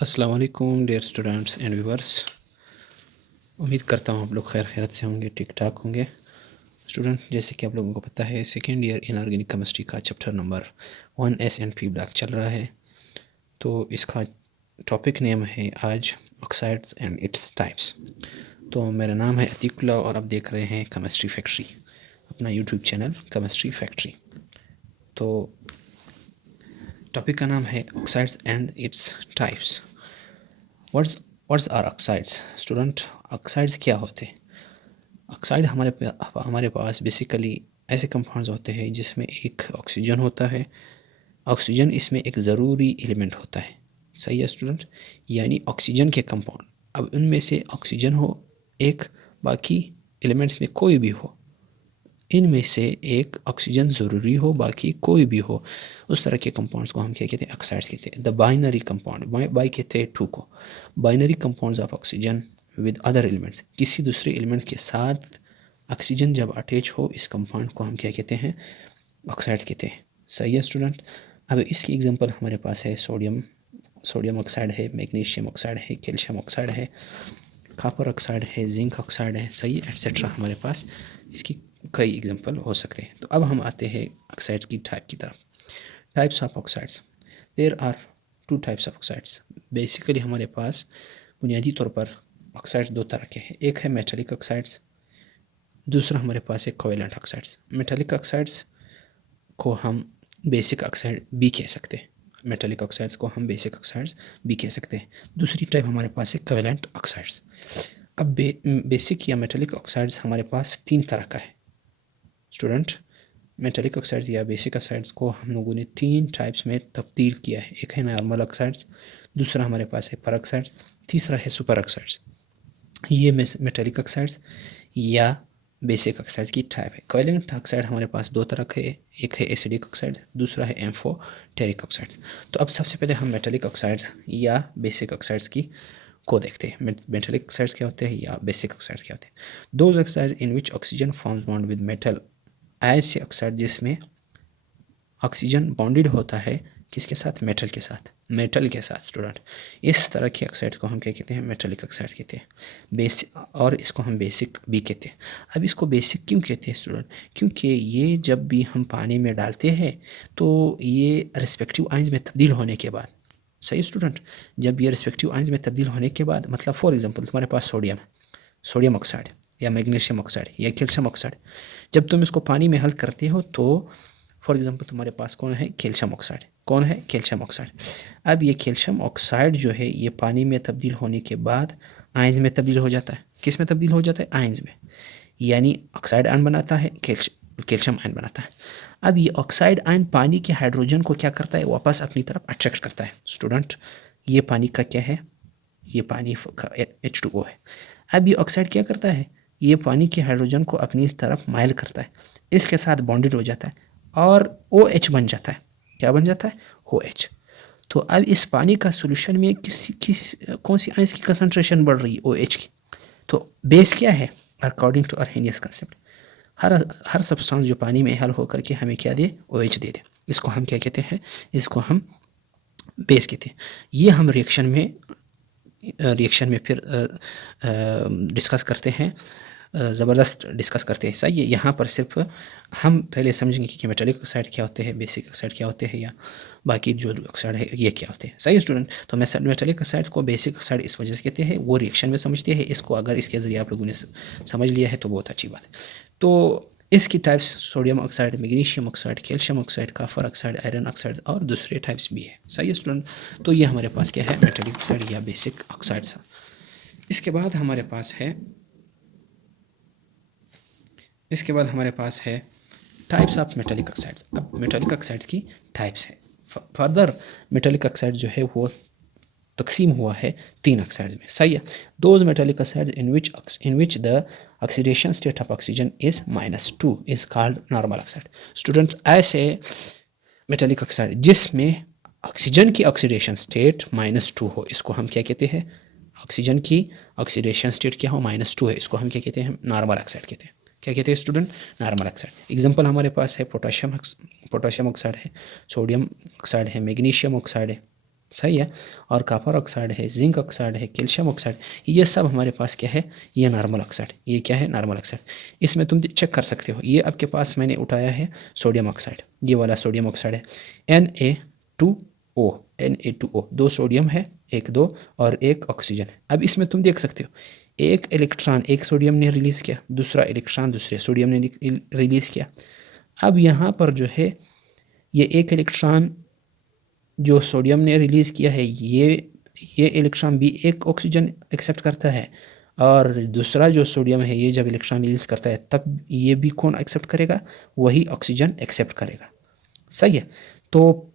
अस्सलाम वालेकुम dear students and viewers. उम्मीद करता हूँ आप लोग खैर खैरत से होंगे, ठीक ठाक होंगे। स्टूडेंट, जैसे कि आप लोगों को पता है, सेकेंड ईयर इनऑर्गेनिक केमिस्ट्री का चैप्टर नंबर 1 S&P ब्लॉक चल रहा है। तो इसका टॉपिक नेम है आज ऑक्साइड्स एंड इट्स टाइप्स। तो मेरा नाम है अतीकुल्ला और आप देख रहे हैं केमिस्ट्री फैक्ट्री, अपना यूट्यूब चैनल केमिस्ट्री फैक्ट्री। तो टॉपिक का नाम है oxides and its types. What's what's are oxides? Student, oxides क्या होते हैं? ऑक्साइड हमारे पास बेसिकली ऐसे कंपाउंड्स होते हैं जिसमें एक ऑक्सीजन होता है। ऑक्सीजन इसमें एक ज़रूरी एलिमेंट होता है। सही है स्टूडेंट? यानी ऑक्सीजन के कंपाउंड, अब उनमें से ऑक्सीजन हो एक, बाकी एलिमेंट्स में कोई भी हो, इनमें से एक ऑक्सीजन ज़रूरी हो, बाकी कोई भी हो, उस तरह के कंपाउंड्स को हम क्या कहते हैं? ऑक्साइड्स कहते हैं। द बाइनरी कंपाउंड, बाई कहते हैं टू को, binary compounds of oxygen with other elements, किसी दूसरे एलिमेंट के साथ ऑक्सीजन जब अटैच हो, इस कंपाउंड को हम क्या कहते हैं? ऑक्साइड्स कहते हैं। सही है स्टूडेंट? अब इसकी एग्जांपल हमारे पास है सोडियम ऑक्साइड है, मैग्नीशियम ऑक्साइड है, कैल्शियम ऑक्साइड है, कॉपर ऑक्साइड है, जिंक ऑक्साइड है, सही एट्सेट्रा। हमारे पास इसकी कई एग्जांपल हो सकते हैं। तो अब हम आते हैं ऑक्साइड्स की टाइप की तरफ। Types of oxides, there are two types of oxides. Basically हमारे पास बुनियादी तौर पर ऑक्साइड्स दो तरह के हैं। एक है मेटालिक ऑक्साइड्स, दूसरा हमारे पास है कोवेलेंट ऑक्साइड्स। मेटालिक ऑक्साइड्स को हम बेसिक ऑक्साइड भी कह सकते हैं, मेटालिक ऑक्साइड्स को हम बेसिक ऑक्साइड्स भी कह सकते हैं। दूसरी टाइप हमारे पास है कोवेलेंट ऑक्साइड्स। अब बेसिक या मेटालिक ऑक्साइड्स हमारे पास तीन तरह का है स्टूडेंट। मेटालिक ऑक्साइड्स या बेसिक ऑक्साइड्स को हम लोगों ने तीन टाइप्स में तब्दील किया है। एक है नॉर्मल ऑक्साइड्स, दूसरा हमारे पास है पर ऑक्साइड्स, तीसरा है सुपर ऑक्साइड्स। ये मेटालिक ऑक्साइड्स या बेसिक ऑक्साइड्स की टाइप है। कोवेलेंट ऑक्साइड हमारे पास दो तरह के, एक है एसिडिक ऑक्साइड, दूसरा है एम्फोटेरिक ऑक्साइड्स। तो अब सबसे पहले हम मेटालिक ऑक्साइड्स या बेसिक ऑक्साइड्स की को देखते हैं। मेटालिक ऑक्साइड्स क्या होते हैं या बेसिक ऑक्साइड्स क्या होते हैं? Those oxide in which oxygen forms bond with metal, ऐसे ऑक्साइड जिसमें ऑक्सीजन बॉन्डेड होता है किसके साथ? मेटल के साथ, मेटल के साथ स्टूडेंट। इस तरह के ऑक्साइड्स को हम क्या कहते हैं? मेटालिक ऑक्साइड्स कहते हैं। बेसिक, और इसको हम बेसिक भी कहते हैं। अब इसको बेसिक क्यों कहते हैं स्टूडेंट? क्योंकि ये जब भी हम पानी में डालते हैं तो ये रिस्पेक्टिव आइंस में तब्दील होने के बाद, सही स्टूडेंट, जब ये रिस्पेक्टिव आइंस में तब्दील होने के बाद, मतलब फॉर एग्जांपल तुम्हारे पास सोडियम ऑक्साइड या मैग्नीशियम ऑक्साइड या कैल्शियम ऑक्साइड, जब तुम इसको पानी में हल करते हो तो फॉर एग्जांपल तुम्हारे पास कौन है? Calcium oxide. कौन है? Calcium oxide. अब ये कैल्शियम ऑक्साइड जो है ये पानी में तब्दील होने के बाद आयंस में तब्दील हो जाता है। किस में तब्दील हो जाता है? आयंस में। यानी ऑक्साइड आयन बनाता है, कैल्शियम आयन बनाता है। अब ये ऑक्साइड आयन पानी के हाइड्रोजन को क्या करता है? वापस अपनी तरफ अट्रैक्ट करता है स्टूडेंट। ये पानी का क्या है? ये पानी का H2O है। अब ये ऑक्साइड क्या करता है? ये पानी के हाइड्रोजन को अपनी तरफ माइल करता है, इसके साथ बॉन्डेड हो जाता है और OH बन जाता है। क्या बन जाता है? OH। तो अब इस पानी का सॉल्यूशन में कौन सी आयंस की कंसंट्रेशन बढ़ रही है? OH की। तो बेस क्या है? अकॉर्डिंग टू अर्हेनियस कंसेप्ट, हर सब्सटेंस जो पानी में हल होकर के हमें क्या दे? OH दे दे, इसको हम क्या कहते हैं? इसको हम बेस कहते हैं। ये हम रिएक्शन में फिर डिस्कस करते हैं, ज़बरदस्त डिस्कस करते हैं। सही है? यहाँ पर सिर्फ हम पहले समझेंगे कि मेटालिक ऑक्साइड क्या होते हैं, बेसिक ऑक्साइड क्या होते हैं, या बाकी जो ऑक्साइड है ये क्या होते हैं। सही है स्टूडेंट? तो मेटालिक ऑक्साइड्स को बेसिक ऑक्साइड इस वजह से कहते हैं, वो रिएक्शन में समझते हैं इसको। अगर इसके ज़रिए आप लोगों ने समझ लिया है तो बहुत अच्छी बात है। तो इसकी types sodium oxide, magnesium oxide, calcium oxide, copper oxide, iron oxide और दूसरे टाइप्स भी है। सही है स्टूडेंट? तो ये हमारे पास क्या है? मेटालिक ऑक्साइड या बेसिक ऑक्साइड्स। इसके बाद हमारे पास है टाइप्स ऑफ मेटालिक ऑक्साइड्स। अब मेटालिक ऑक्साइड्स की टाइप्स है। फर्दर मेटालिक ऑक्साइड जो है वो तकसीम हुआ है तीन ऑक्साइड्स में। सही है? Those metallic oxides in which the oxidation state of oxygen is -2 is called normal oxide. Students, ऐसे मेटालिक ऑक्साइड जिसमें ऑक्सीजन की ऑक्सीडेशन स्टेट -2 हो, इसको हम क्या कहते हैं? ऑक्सीजन की ऑक्सीडेशन स्टेट क्या हो? -2 है, इसको हम क्या कहते हैं? नॉर्मल ऑक्साइड कहते हैं। क्या कहते हैं स्टूडेंट? Normal oxide. एग्जांपल हमारे पास है पोटाशियम ऑक्साइड है, सोडियम ऑक्साइड है, मैग्नीशियम ऑक्साइड है, सही है। और कॉपर ऑक्साइड है, जिंक ऑक्साइड है, कैल्शियम ऑक्साइड, ये सब हमारे पास क्या है, ये नॉर्मल ऑक्साइड। ये क्या है, नॉर्मल ऑक्साइड। इसमें तुम चेक कर सकते हो, ये आपके पास मैंने उठाया है सोडियम ऑक्साइड, ये वाला सोडियम ऑक्साइड है Na2O, Na2O, 2 सोडियम है, एक 2 और एक ऑक्सीजन है। अब इसमें तुम देख सकते हो एक इलेक्ट्रॉन एक सोडियम ने रिलीज़ किया, दूसरा इलेक्ट्रॉन दूसरे सोडियम ने रिलीज़ किया। अब यहाँ पर जो है ये एक इलेक्ट्रॉन जो सोडियम ने रिलीज़ किया है, ये इलेक्ट्रॉन भी एक ऑक्सीजन एक्सेप्ट करता है, और दूसरा जो सोडियम है ये जब इलेक्ट्रॉन रिलीज़ करता है तब ये भी कौन एक्सेप्ट करेगा, वही ऑक्सीजन एक्सेप्ट करेगा। सही है। तो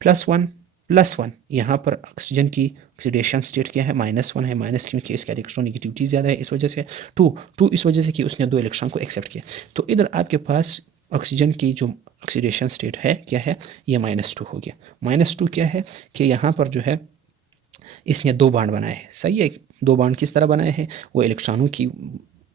+1 यहाँ पर ऑक्सीजन की ऑक्सीडेशन स्टेट क्या है, -1 है। माइनस क्योंकि इसका इलेक्ट्रॉनिगेटिविटी ज़्यादा है, इस वजह से 2 इस वजह से कि उसने 2 इलेक्ट्रॉन को एक्सेप्ट किया। तो इधर आपके पास ऑक्सीजन की जो ऑक्सीडेशन स्टेट है क्या है, ये -2 हो गया। -2 क्या है कि यहाँ पर जो है इसने 2 बॉन्ड बनाए हैं। सही है। 2 बॉन्ड किस तरह बनाए हैं, वो इलेक्ट्रॉनों की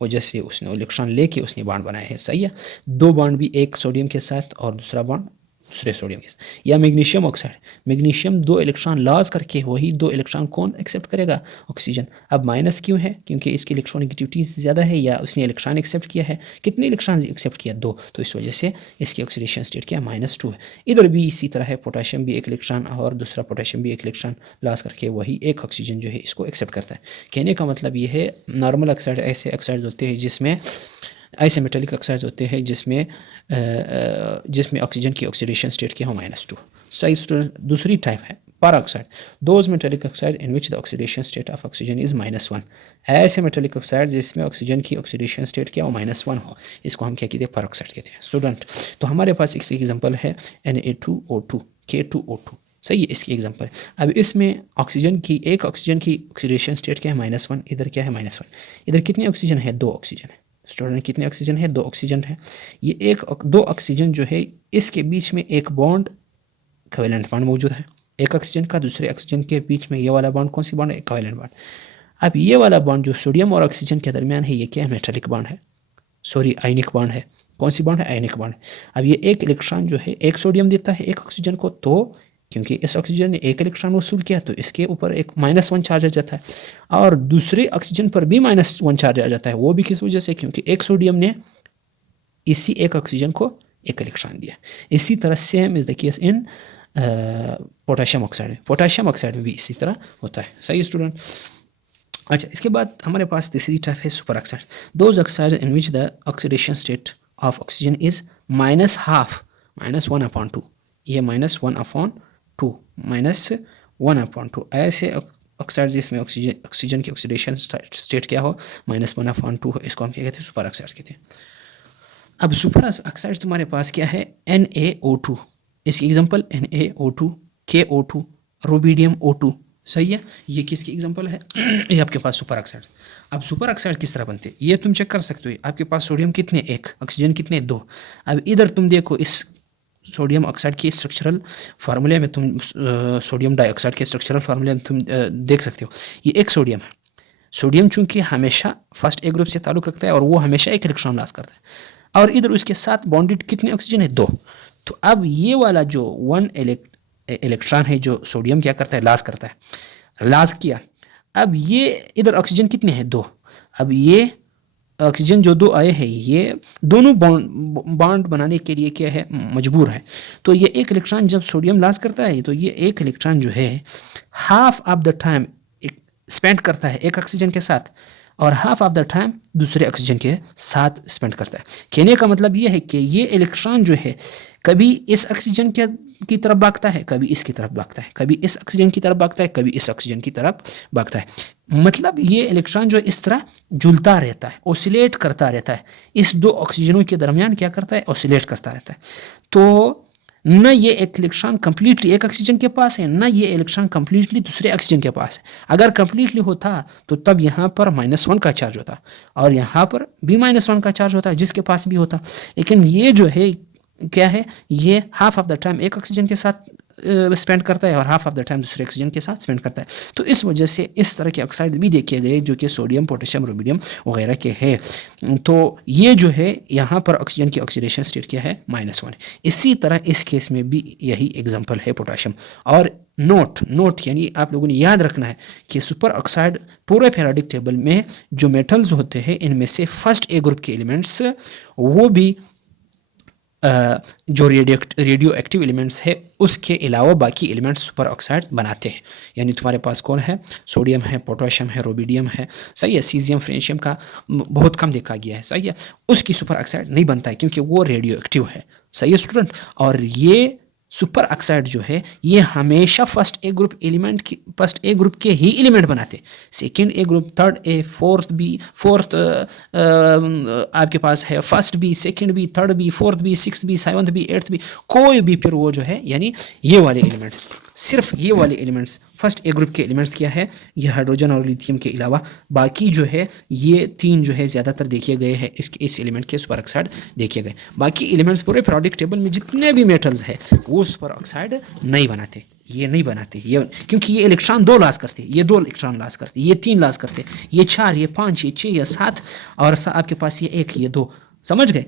वजह से उसने इलेक्ट्रॉन लेके उसने बॉन्ड बनाए हैं। सही है। 2 बॉन्ड भी, एक सोडियम के साथ और दूसरा बॉन्ड दूसरे सोडियम के साथ। या magnesium oxide, magnesium 2 electron loss करके वही 2 इलेक्ट्रॉन कौन एक्सेप्ट करेगा, ऑक्सीजन। अब माइनस क्यों है, क्योंकि इसकी इलेक्ट्रॉनिगेटिविटी ज़्यादा है, या उसने इलेक्ट्रॉन एक्सेप्ट किया है। कितने इलेक्ट्रॉन एक्सेप्ट किया, 2, तो इस वजह से इसकी ऑक्सीडेशन स्टेट क्या, -2 है। इधर भी इसी तरह है, पोटाशियम भी एक इलेक्ट्रॉन और दूसरा पोटाशियम भी एक इलेक्ट्रॉन लॉस करके वही एक ऑक्सीजन जो है इसको एक्सेप्ट करता है। कहने का मतलब ये है, नॉर्मल ऑक्साइड ऐसे ऑक्साइड होते हैं जिसमें, ऐसे मेटेलिक ऑक्साइड्स होते हैं जिसमें ऑक्सीजन की ऑक्सीडेशन स्टेट क्या हो, -2। सही स्टूडेंट। दूसरी टाइप है पर oxide, those metallic oxide in which the oxidation state of oxygen is -1। ऐसे मेटेलिक ऑक्साइड जिसमें ऑक्सीजन की ऑक्सीडेशन स्टेट क्या हो, -1 हो, इसको हम क्या कहते हैं, पर ऑक्साइड कहते हैं स्टूडेंट। तो हमारे पास इसकी एग्जांपल है Na2O2, K2O2। सही है, इसकी एग्जांपल है। अब इसमें ऑक्सीजन की ऑक्सीडेशन स्टेट क्या है, -1। इधर क्या है, -1। इधर कितने ऑक्सीजन है, 2 ऑक्सीजन है स्टूडेंट। कितने ऑक्सीजन है, 2 ऑक्सीजन है। ये 2 ऑक्सीजन जो है इसके बीच में एक बॉन्ड, कोवेलेंट बॉन्ड मौजूद है। एक ऑक्सीजन का दूसरे ऑक्सीजन के बीच में ये वाला बॉन्ड कौन सी बॉन्ड है, कोवेलेंट बॉन्ड। अब ये वाला बॉन्ड जो सोडियम और ऑक्सीजन के दरमियान है, ये क्या है, मेटालिक बॉन्ड है, सॉरी आयनिक बॉन्ड है। कौन सी बॉन्ड है, आयनिक बॉन्ड है। अब ये एक इलेक्ट्रॉन जो है एक सोडियम देता है एक ऑक्सीजन को, तो क्योंकि इस ऑक्सीजन ने एक इलेक्ट्रॉन वसूल किया तो इसके ऊपर एक -1 चार्ज आ जाता है, और दूसरे ऑक्सीजन पर भी -1 चार्ज आ जाता है। वो भी किस वजह से, क्योंकि एक सोडियम ने इसी एक ऑक्सीजन को एक इलेक्ट्रॉन दिया। इसी तरह same is the case in potassium oxide. Potassium oxide में भी इसी तरह होता है। सही स्टूडेंट। अच्छा, इसके बाद हमारे पास तीसरी टाइप है super oxide, those oxide in which the oxidation state of oxygen is -1/2, -1/2। ये -1/2, -1/2 ऐसे ऑक्साइड जिसमें ऑक्सीजन की ऑक्सीडेशन स्टेट क्या हो, -1/2 हो, इसको हम क्या कहते हैं, सुपर ऑक्साइड कहते हैं। अब सुपर ऑक्साइड तुम्हारे पास क्या है, NaO2। इसकी example NaO2, KO2, rubidium O2। सही है। ये किसकी एग्जांपल है, ये आपके पास सुपर ऑक्साइड। अब सुपर ऑक्साइड किस तरह बनते हैं ये तुम चेक कर सकते हो। आपके पास सोडियम कितने, 1, ऑक्सीजन कितने, 2। अब इधर तुम देखो, इस सोडियम ऑक्साइड के स्ट्रक्चरल फार्मूले में तुम सोडियम डाइऑक्साइड के स्ट्रक्चरल फार्मूले में तुम देख सकते हो, ये एक सोडियम है। सोडियम चूंकि हमेशा फर्स्ट ए ग्रुप से ताल्लुक़ रखता है और वो हमेशा एक इलेक्ट्रॉन लॉस करता है, और इधर उसके साथ बॉन्डेड कितने ऑक्सीजन है, 2। तो अब ये वाला जो 1 इलेक्ट्रॉन है जो सोडियम क्या करता है, लॉस करता है, लॉस किया। अब ये इधर ऑक्सीजन कितने हैं, 2। अब ये ऑक्सीजन जो 2 आए हैं, ये दोनों बॉन्ड बनाने के लिए क्या है, मजबूर है। तो ये एक इलेक्ट्रॉन जब सोडियम लॉस करता है, तो ये एक इलेक्ट्रॉन जो है half of the time spend करता है एक ऑक्सीजन के साथ, और हाफ ऑफ द टाइम दूसरे ऑक्सीजन के साथ स्पेंड करता है। कहने का मतलब ये है कि ये इलेक्ट्रॉन जो है कभी इस ऑक्सीजन की तरफ भागता है, कभी इसकी तरफ भागता है, कभी इस ऑक्सीजन की तरफ भागता है, कभी इस ऑक्सीजन की तरफ भागता है। मतलब ये इलेक्ट्रॉन जो इस तरह झूलता रहता है, ऑसिलेट करता रहता है, इस 2 ऑक्सीजनों के दरमियान क्या करता है, ऑसिलेट करता रहता है। तो न ये एक इलेक्ट्रॉन कंप्लीटली एक ऑक्सीजन के पास है, न ये इलेक्ट्रॉन कंप्लीटली दूसरे ऑक्सीजन के पास है। अगर कंप्लीटली होता तो तब यहाँ पर -1 का चार्ज होता, और यहाँ पर भी -1 का चार्ज होता, जिसके पास भी होता। लेकिन ये जो है क्या है, ये हाफ ऑफ द टाइम एक ऑक्सीजन के साथ स्पेंड करता है और हाफ ऑफ द टाइम दूसरे ऑक्सीजन के साथ स्पेंड करता है। तो इस वजह से इस तरह के ऑक्साइड भी देखे गए जो कि सोडियम, पोटेशियम, रुबिडियम वगैरह के हैं। तो ये जो है यहाँ पर ऑक्सीजन की ऑक्सीडेशन स्टेट क्या है, -1। इसी तरह इस केस में भी यही एग्जाम्पल है पोटाशियम। और नोट यानी आप लोगों ने याद रखना है कि सुपर ऑक्साइड पूरे पीरियोडिक टेबल में जो मेटल्स होते हैं इनमें से फर्स्ट ए ग्रुप के एलिमेंट्स वो भी जो रेडियो एक्टिव एलिमेंट्स है उसके अलावा बाकी एलिमेंट्स सुपर ऑक्साइड बनाते हैं। यानी तुम्हारे पास कौन है, सोडियम है, पोटेशियम है, रुबिडियम है, सही है। सीजियम, फ्रेंशियम का बहुत कम देखा गया है, सही है। उसकी सुपर ऑक्साइड नहीं बनता है क्योंकि वो रेडियो एक्टिव है, सही है स्टूडेंट। और ये सुपर ऑक्साइड जो है ये हमेशा फर्स्ट ए ग्रुप के ही एलिमेंट बनाते, second A group, third A, fourth आपके पास है first B, second B, third B, fourth B, sixth B, seventh B, eighth B, कोई भी फिर वो जो है यानी ये वाले एलिमेंट्स, सिर्फ ये वाले एलिमेंट्स फर्स्ट ए ग्रुप के एलिमेंट्स क्या है, ये हाइड्रोजन और लिथियम के अलावा बाकी जो है ये तीन जो है ज़्यादातर देखे गए हैं इस एलिमेंट के सुपर ऑक्साइड देखे गए। बाकी एलिमेंट्स पूरे पीरियोडिक टेबल में जितने भी मेटल्स है वो सुपर ऑक्साइड नहीं बनाते, ये नहीं बनाते, ये क्योंकि ये इलेक्ट्रॉन 2 लॉस करते, ये 2 इलेक्ट्रॉन लॉस करते, ये 3 लॉस करते, ये 4, ये 5, ये 6, ये 7 और आपके पास ये 1, ये 2, समझ गए।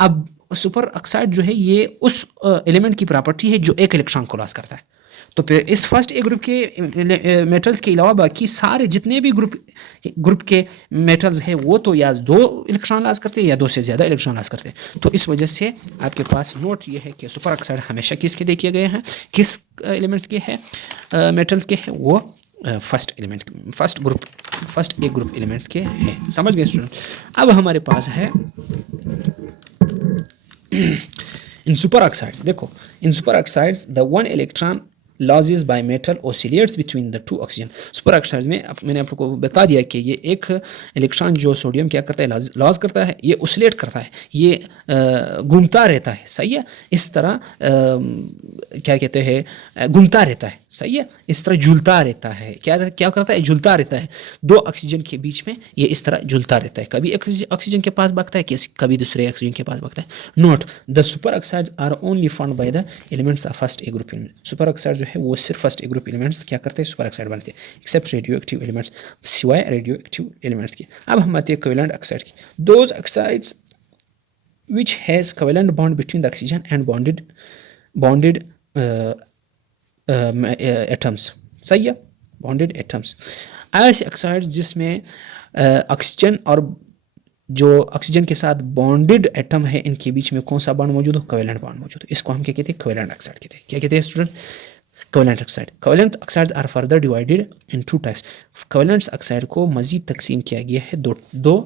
अब सुपर ऑक्साइड जो है ये उस एलिमेंट की प्रॉपर्टी है जो एक इलेक्ट्रॉन को लॉस करता है। तो फिर इस फर्स्ट ए ग्रुप के मेटल्स के अलावा बाकी सारे जितने भी ग्रुप के मेटल्स हैं वो तो या 2 इलेक्ट्रॉन लॉस करते हैं या 2 से ज़्यादा इलेक्ट्रॉन लॉस करते हैं। तो इस वजह से आपके पास नोट ये है कि सुपर ऑक्साइड हमेशा किसके देखे गए हैं, किस एलिमेंट्स के हैं, मेटल्स के हैं, वो फर्स्ट ए ग्रुप एलिमेंट्स के हैं। समझ गए स्टूडेंट। अब हमारे पास है इन सुपर ऑक्साइड्स, देखो इन superoxides the one electron losses by metal oscillates between the 2 oxygen. Superoxides में मैंने आप लोगों को बता दिया कि ये एक इलेक्ट्रॉन जो सोडियम क्या करता है, लॉस करता है, ये ओसिलेट करता है, ये घूमता रहता है, सही है। इस तरह क्या कहते हैं, घूमता रहता है, सही है। इस तरह झूलता रहता है, क्या करता है, झूलता रहता है। 2 ऑक्सीजन के बीच में ये इस तरह झूलता रहता है, कभी ऑक्सीजन के पास भागता है, कभी दूसरे ऑक्सीजन के पास भागता है। Note the super oxides are only found by the elements of first A group element. Super oxide जो है वो सिर्फ फर्स्ट ए ग्रुप एलिमेंट्स क्या करते हैं, सुपर ऑक्साइड बनते हैं, एक्सेप्ट रेडियो एक्टिव एलिमेंट्स, सिवाय रेडियो एक्टिव एलिमेंट्स के। अब हम आते हैं कोवेलेंट ऑक्साइड्स की। Those oxides which has covalent bond between the oxygen and bonded atoms, सही है, बॉन्डेड एटम्स। ऐसे ऑक्साइड्स जिसमें ऑक्सीजन और जो ऑक्सीजन के साथ बॉन्डेड एटम है इनके बीच में कौन सा बॉन्ड मौजूद हो, कोवेलेंट बॉन्ड मौजूद हो, इसको हम क्या कहते हैं, कोवेलेंट ऑक्साइड कहते हैं। क्या कहते हैं student, covalent oxide. Covalent oxides are further divided in 2 types. Covalent oxide को मजीद तकसीम किया गया है दो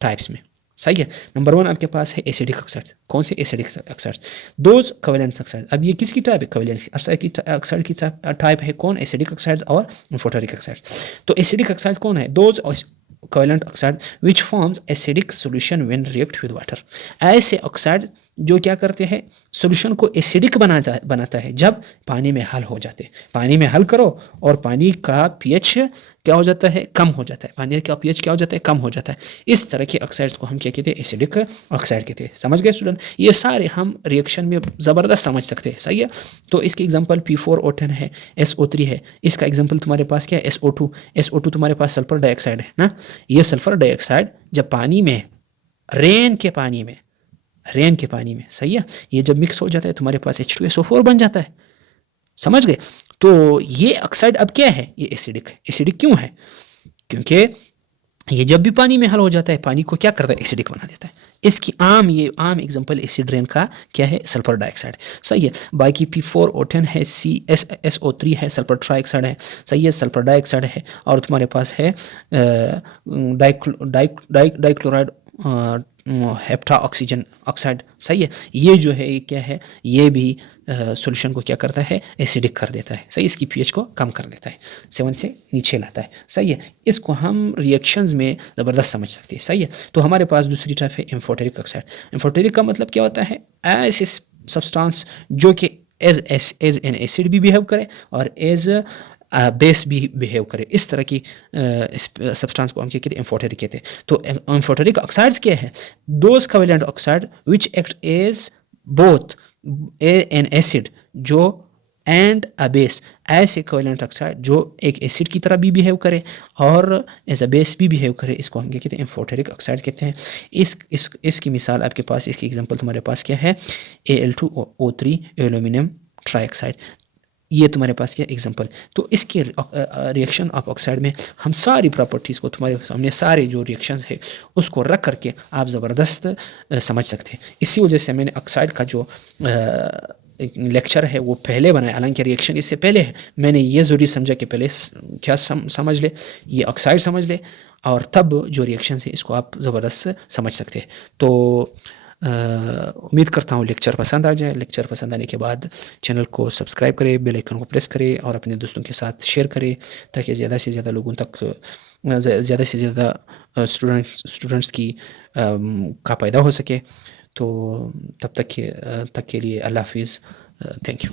टाइप्स में, सही है। नंबर 1 आपके पास है एसिडिक ऑक्साइड। कौन से acidic oxide, those covalent oxide. अब ये किसकी टाइप है, कोवेलेंट ऑक्साइड की टाइप है कौन, एसिडिक ऑक्साइड और एम्फोटेरिक ऑक्साइड। तो एसिडिक ऑक्साइड कौन है, those covalent oxide which forms acidic solution when react with water. ऐसे ऑक्साइड जो क्या करते हैं, सॉल्यूशन को एसिडिक बनाता है जब पानी में हल हो जाते हैं। पानी में हल करो और पानी का पीएच क्या हो जाता है, कम हो जाता है, पानी का पीएच क्या हो जाता है, कम हो जाता है। इस तरह के ऑक्साइड्स को हम क्या कहते हैं, एसिडिक ऑक्साइड कहते हैं। समझ गए स्टूडेंट। ये सारे हम रिएक्शन में ज़बरदस्त समझ सकते हैं, सही है। तो इसके एग्जांपल P4O10 है, SO3 है। इसका एग्जांपल तुम्हारे पास क्या है, SO2 तुम्हारे पास सल्फर डाइऑक्साइड है ना। ये सल्फर डाइऑक्साइड जब पानी में, रेन के पानी में, सही है, ये जब मिक्स हो जाता है तुम्हारे पास H2SO4 बन जाता है, समझ गए। तो ये ऑक्साइड अब क्या है, ये एसिडिक है। एसिडिक क्यों है, क्योंकि ये जब भी पानी में हल हो जाता है पानी को क्या करता है, एसिडिक बना देता है। इसकी आम एग्जांपल एसिड रेन का क्या है, सल्फर डाइऑक्साइड, सही है। बाकी P4O10 है, SO3 है, सल्फर ट्राइऑक्साइड है, सही है, सल्फर डाइऑक्साइड है। और तुम्हारे पास है डाइक्लोराइड हेप्टा ऑक्सीजन ऑक्साइड, सही है। ये जो है क्या है, ये भी सॉल्यूशन को क्या करता है, एसिडिक कर देता है, सही। इसकी पीएच को कम कर देता है, 7 से नीचे लाता है, सही है। इसको हम रिएक्शंस में ज़बरदस्त समझ सकते हैं, सही है। तो हमारे पास दूसरी टाइप है एम्फोटेरिक ऑक्साइड। एम्फोटेरिक का मतलब क्या होता है, ऐसे सब्सटेंस जो कि एज एन एसिड भी बिहेव करे और एज बेस भी बिहेव करे, इस तरह की सब्सटेंस को हम क्या कहते हैं, एम्फोटेरिक कहते हैं। तो एम्फोटेरिक ऑक्साइड्स क्या है, those covalent oxide which act as both an acid, जो and a base as a covalent oxide जो एक एसिड की तरह भी बिहेव करे और एज अ बेस भी बिहेव करे, इसको हम क्या कहते हैं, एम्फोटेरिक ऑक्साइड कहते हैं। इसकी मिसाल आपके पास, इसकी एग्जांपल तुम्हारे पास क्या है, Al2O3 एल्यूमिनियम ट्राइऑक्साइड, ये तुम्हारे पास क्या एग्जांपल। तो इसके रिएक्शन ऑफ ऑक्साइड में हम सारी प्रॉपर्टीज़ को तुम्हारे सामने, सारे जो रिएक्शंस है उसको रख करके आप ज़बरदस्त समझ सकते हैं। इसी वजह से मैंने ऑक्साइड का जो लेक्चर है वो पहले बनाया, हालांकि रिएक्शन इससे पहले है। मैंने ये ज़रूरी समझा कि पहले क्या समझ ले, ये ऑक्साइड समझ ले, और तब जो रिएक्शन है इसको आप ज़बरदस्त समझ सकते हैं। तो उम्मीद करता हूँ लेक्चर पसंद आ जाए। लेक्चर पसंद आने के बाद चैनल को सब्सक्राइब करें, बेल आइकन को प्रेस करें और अपने दोस्तों के साथ शेयर करें, ताकि ज़्यादा से ज़्यादा लोगों तक, ज़्यादा से ज़्यादा स्टूडेंट्स की का फ़ायदा हो सके। तो तब तक के लिए अल्लाह हाफिज़। Thank you.